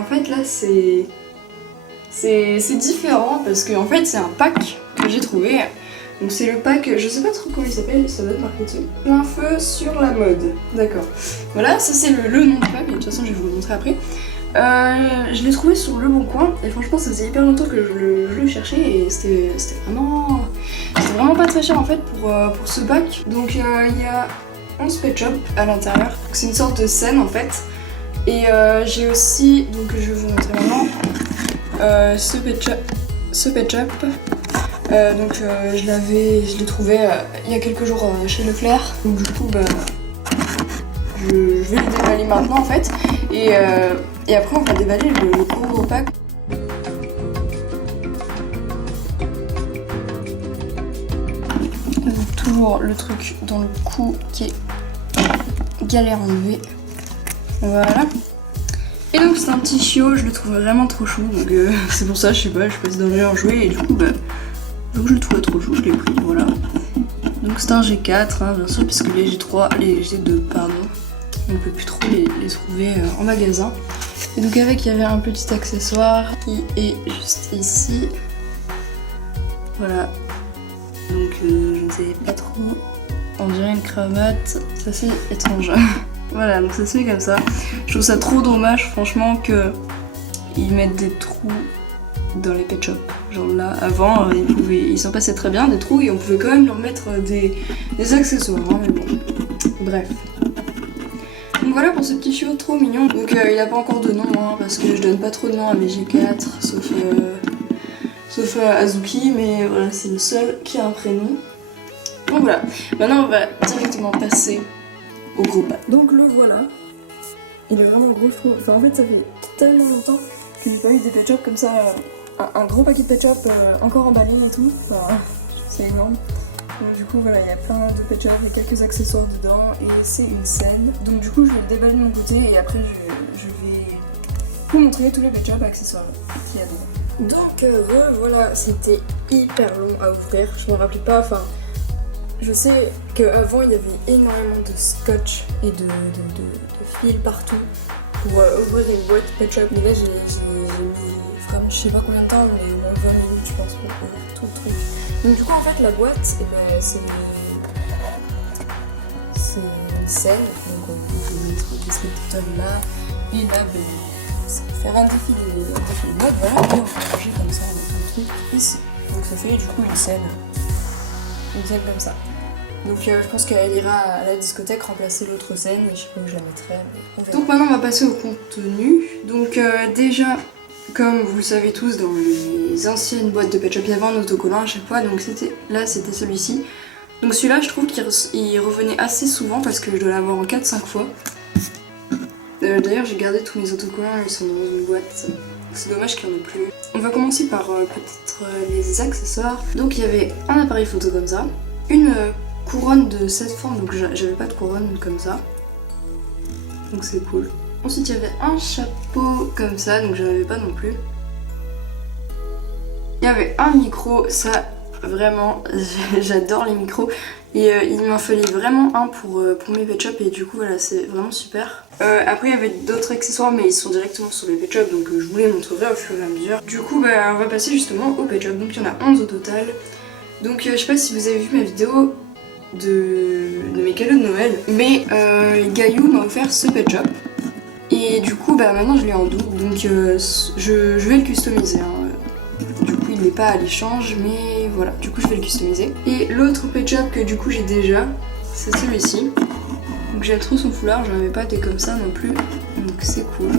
en fait là c'est différent parce que en fait c'est un pack que j'ai trouvé. Donc c'est le pack, je sais pas trop comment il s'appelle, ça doit être marqué dessus. Plein feu sur la mode. D'accord. Voilà, ça c'est le nom du pack, mais de toute façon je vais vous le montrer après. Je l'ai trouvé sur Le Bon Coin et franchement ça faisait hyper longtemps que je le cherchais et c'était vraiment pas très cher en fait pour ce pack. Donc il y a 11 pet shop à l'intérieur. C'est une sorte de scène en fait. Et j'ai aussi, donc je vais vous montrer maintenant, ce pet shop. Donc je l'ai trouvé il y a quelques jours chez Leclerc. Donc du coup je vais le déballer maintenant en fait. Et après on va déballer le gros pack. Donc, toujours le truc dans le cou qui est galère à enlever. Voilà. Et donc c'est un petit chiot, je le trouve vraiment trop chou. Donc c'est pour ça, je sais pas, je passe dans un jouet et du coup donc je le trouvais trop chou, je l'ai pris, voilà. Donc c'est un G4, hein, bien sûr, puisque les G3, les G2, pardon, on ne peut plus trop les trouver en magasin. Et donc avec, il y avait un petit accessoire qui est juste ici. Voilà. Donc je ne sais pas trop, on dirait une cravate, c'est assez étrange. Voilà, donc ça se fait comme ça. Je trouve ça trop dommage, franchement, qu'ils mettent des trous dans les pet shops. Genre là, avant, ils s'en passaient très bien des trous et on pouvait quand même leur mettre des accessoires, hein, mais bon. Bref. Donc voilà pour ce petit chiot trop mignon. Donc il n'a pas encore de nom, hein, parce que je donne pas trop de nom à mes G4, sauf Azuki, mais voilà, c'est le seul qui a un prénom. Donc voilà, maintenant on va directement passer au gros pack. Donc le voilà, il est vraiment gros je trouve. Enfin en fait ça fait tellement longtemps que j'ai pas eu des pet shops comme ça, un gros paquet de pet shop encore emballé et tout. Enfin c'est énorme. Donc du coup voilà, il y a plein de pet shops et quelques accessoires dedans et c'est une scène. Donc du coup je vais le déballer de mon côté et après je vais vous montrer tous les pet shops accessoires qu'il y a dedans. Donc voilà, c'était hyper long à ouvrir, je m'en rappelais pas, enfin je sais qu'avant il y avait énormément de scotch et de fil partout pour ouvrir une boîte pet shop, mais là j'ai mis vraiment je sais pas combien de temps, mais au moins 20 minutes je pense pour ouvrir tout le truc. Donc du coup en fait la boîte, eh ben, c'est une scène, donc on peut mettre des spectateurs là, et là ben, faire un défi de mode, voilà, et on peut ranger comme ça un truc ici. Donc ça fait du coup une scène comme ça. Donc je pense qu'elle ira à la discothèque remplacer l'autre scène et je sais pas où je la mettrai. Mais donc maintenant on va passer au contenu. Donc déjà, comme vous le savez tous, dans les anciennes boîtes de pet shop il y avait un autocollant à chaque fois, donc c'était celui-ci. Donc celui-là je trouve qu'il revenait assez souvent parce que je dois l'avoir en 4-5 fois. D'ailleurs j'ai gardé tous mes autocollants, ils sont dans une boîte. C'est dommage qu'il n'y en ait plus. On va commencer par peut-être les accessoires. Donc il y avait un appareil photo comme ça, une couronne de cette forme, donc j'avais pas de couronne comme ça. Donc c'est cool. Ensuite il y avait un chapeau comme ça, donc j'en avais pas non plus. Il y avait un micro, ça vraiment j'adore les micros. Et il m'en fallait vraiment un pour mes pet shops et du coup voilà c'est vraiment super. Après il y avait d'autres accessoires mais ils sont directement sur les pet shops donc je vous les montrerai au fur et à mesure. Du coup on va passer justement au pet shop, donc il y en a 11 au total. Donc je sais pas si vous avez vu ma vidéo de mes cadeaux de Noël, mais Gaillou m'a offert ce pet shop. Et du coup maintenant je l'ai en double donc je vais le customiser. Hein. Du coup il n'est pas à l'échange mais voilà, du coup je vais le customiser. Et l'autre pet shop que du coup j'ai déjà, c'est celui-ci. Donc j'aime trop son foulard, j'en avais pas des comme ça non plus, donc c'est cool.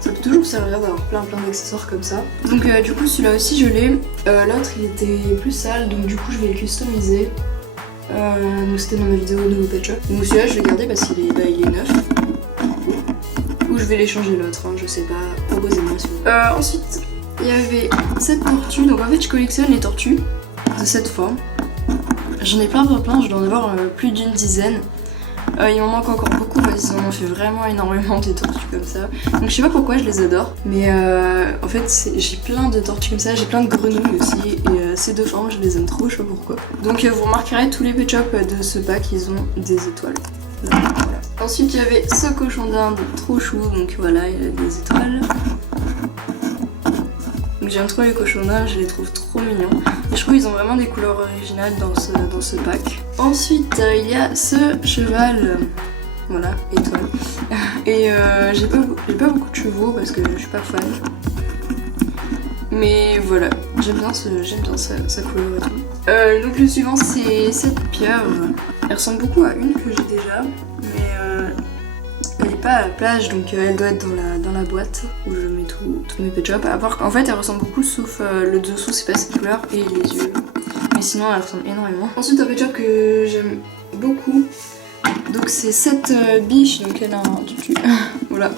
Ça peut toujours servir d'avoir plein d'accessoires comme ça. Donc du coup celui-là aussi je l'ai. L'autre il était plus sale donc du coup je vais le customiser. Donc c'était dans ma vidéo nouveau pet shop. Donc celui-là je vais garder parce qu'il est neuf. Ou je vais l'échanger l'autre, hein, je sais pas, proposez-moi si vous voulez. Ensuite il y avait cette tortue, donc en fait je collectionne les tortues de cette forme. J'en ai plein, je dois en avoir plus d'une dizaine. Il m'en manque encore beaucoup parce qu'ils en ont fait vraiment énormément des tortues comme ça. Donc je sais pas pourquoi je les adore, mais en fait j'ai plein de tortues comme ça, j'ai plein de grenouilles aussi et ces deux formes je les aime trop, je sais pas pourquoi. Donc vous remarquerez tous les pet shops de ce pack ils ont des étoiles. Voilà. Ensuite il y avait ce cochon d'Inde trop chou, donc voilà il a des étoiles. j'aime trop les cochonnats, je les trouve trop mignons. Et je trouve qu'ils ont vraiment des couleurs originales dans ce pack. Ensuite il y a ce cheval, voilà, étoile. Et j'ai pas beaucoup de chevaux parce que je suis pas fan. Mais voilà, j'aime bien sa couleur et tout. Donc le suivant c'est cette pierre. Elle ressemble beaucoup à une que j'ai déjà, mais elle n'est pas à la plage, donc elle doit être dans la boîte où je mets tous mes pet shops. À part qu'en fait elle ressemble beaucoup sauf le dessous, c'est pas cette couleur, et les yeux. Mais sinon elle ressemble énormément. Ensuite un pet shop que j'aime beaucoup, donc c'est cette biche, donc elle a un tutu. Voilà.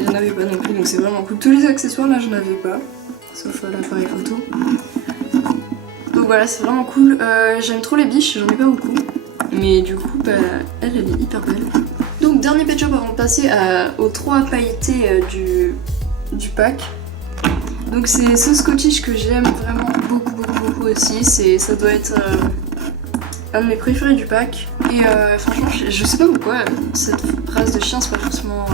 J'en avais pas non plus, donc c'est vraiment cool. Tous les accessoires là j'en avais pas, sauf l'appareil photo. Donc voilà, c'est vraiment cool. J'aime trop les biches, j'en ai pas beaucoup. Mais du coup, bah, elle est hyper belle. Donc dernier pet shop avant de passer aux 3 pailletés du pack. Donc c'est ce Scottish que j'aime vraiment beaucoup aussi. Ça doit être un de mes préférés du pack. Et franchement, je sais pas pourquoi, cette race de chien c'est pas forcément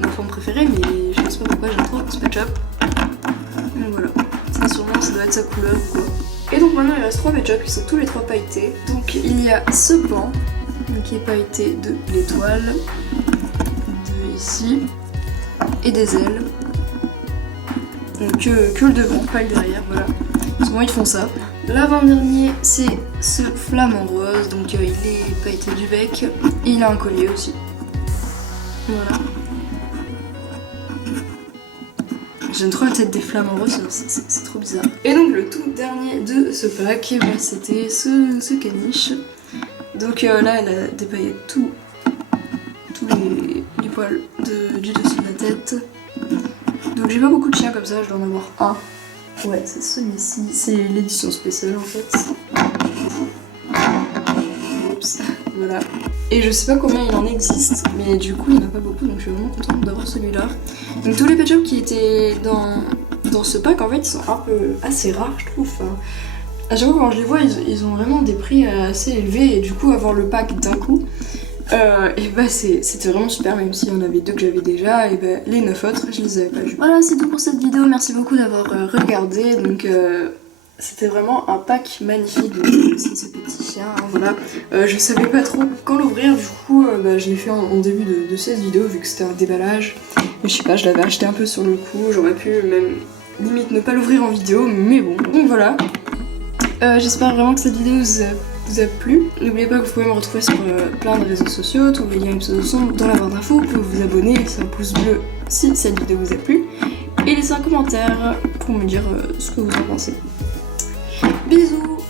ma forme préférée, mais je sais pas pourquoi j'aime trop ce pet shop. Donc voilà, ça doit être sa couleur ou quoi. Et donc maintenant il reste 3 pet shops qui sont tous les 3 pailletés. Donc il y a ce pan qui est pailleté de l'étoile, de ici, et des ailes. Donc que le devant, pas le derrière, voilà. Souvent ils font ça. L'avant-dernier c'est ce flamant rose, donc il est pailleté du bec, et il a un collier aussi. Voilà. J'aime trop la tête des flamants roses, c'est trop bizarre. Et donc le tout dernier de ce pack, bah, c'était ce caniche. Donc là elle a dépaillé tous les poils du dessus de la tête. Donc j'ai pas beaucoup de chiens comme ça, je dois en avoir un. Ouais, c'est celui-ci, c'est l'édition spéciale en fait. Oups, voilà. Et je sais pas combien il en existe, mais du coup il n'y en a pas beaucoup, donc je suis vraiment contente d'avoir celui-là. Donc tous les pet shops qui étaient dans ce pack en fait ils sont un peu assez rares je trouve. Enfin, à chaque fois quand je les vois ils ont vraiment des prix assez élevés, et du coup avoir le pack d'un coup, et bah c'était vraiment super, même s'il y en avait 2 que j'avais déjà, et bah les 9 autres je les avais pas vus. Voilà, c'est tout pour cette vidéo, merci beaucoup d'avoir regardé. Donc c'était vraiment un pack magnifique de ce petit chien, hein, voilà. Je savais pas trop quand l'ouvrir, du coup bah, je l'ai fait en début de cette vidéo vu que c'était un déballage. Mais je sais pas, je l'avais acheté un peu sur le coup, j'aurais pu même limite ne pas l'ouvrir en vidéo, mais bon. Donc voilà, j'espère vraiment que cette vidéo vous a plu. N'oubliez pas que vous pouvez me retrouver sur plein de réseaux sociaux, tous les liens sont dans la barre d'infos, vous pouvez vous abonner, laisser un pouce bleu si cette vidéo vous a plu, et laisser un commentaire pour me dire ce que vous en pensez. Bisous.